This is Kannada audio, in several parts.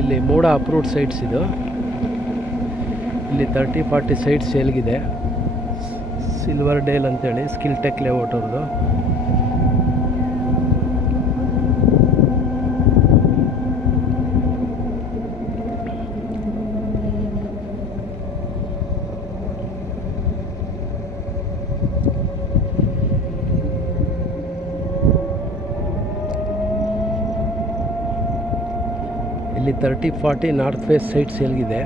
ಇಲ್ಲಿ ಮೋಡ ಅಪ್ರೂವ್ಡ್ ಸೈಟ್ಸ್ ಇದು. ಇಲ್ಲಿ 30-40 ಸೈಟ್ಸ್ ಸೇಲ್ಗಿದೆ. ಸಿಲ್ವರ್ ಡೇಲ್ ಅಂತೇಳಿ ಸ್ಕಿಲ್ ಟೆಕ್ ಲೇಔಟ್ ಅವ್ರದ್ದು. ಇಲ್ಲಿ 30-40 ನಾರ್ತ್ ಫೇಸ್ ಸೈಟ್ ಸೇಲ್ಗಿದೆ.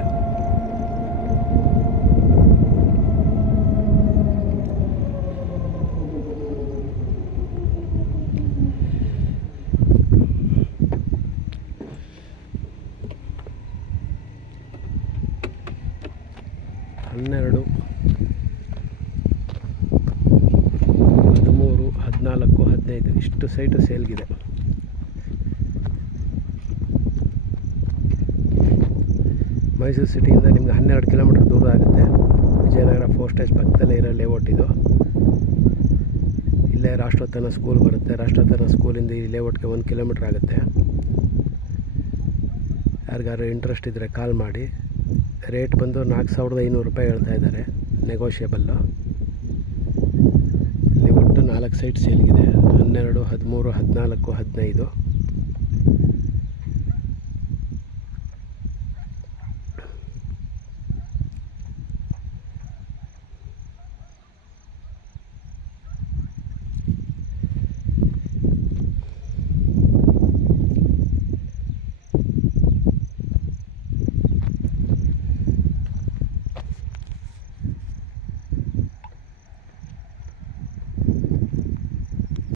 ಹನ್ನೆರಡು 13 14 15 ಇಷ್ಟು ಸೈಟು ಸೇಲ್ಗಿದೆ. ಮೈಸೂರು ಸಿಟಿಯಿಂದ ನಿಮ್ಗೆ 12 ಕಿಲೋಮೀಟ್ರ್ ದೂರ ಆಗುತ್ತೆ. ವಿಜಯನಗರ ಫೋಸ್ಟೇಜ್ ಪಕ್ಕದಲ್ಲೇ ಇರೋ ಲೇಔಟ್ ಇದು. ಇಲ್ಲೇ ರಾಷ್ಟ್ರೋತ್ತನ ಸ್ಕೂಲ್ ಬರುತ್ತೆ. ರಾಷ್ಟ್ರೋತ್ತನ ಸ್ಕೂಲಿಂದ ಈ ಲೇಔಟ್ಗೆ 1 ಕಿಲೋಮೀಟ್ರ್ ಆಗುತ್ತೆ. ಯಾರಿಗಾರು ಇಂಟ್ರೆಸ್ಟ್ ಇದ್ದರೆ ಕಾಲ್ ಮಾಡಿ. ರೇಟ್ ಬಂದು 4,500 ರೂಪಾಯಿ ಹೇಳ್ತಾ ಇದ್ದಾರೆ, ನೆಗೋಷಿಯಬಲ್ಲು. ಇಲ್ಲಿ ಒಟ್ಟು 4 ಸೈಟ್ ಸೇಲ್ಗಿದೆ. 12, 13, 14, 15.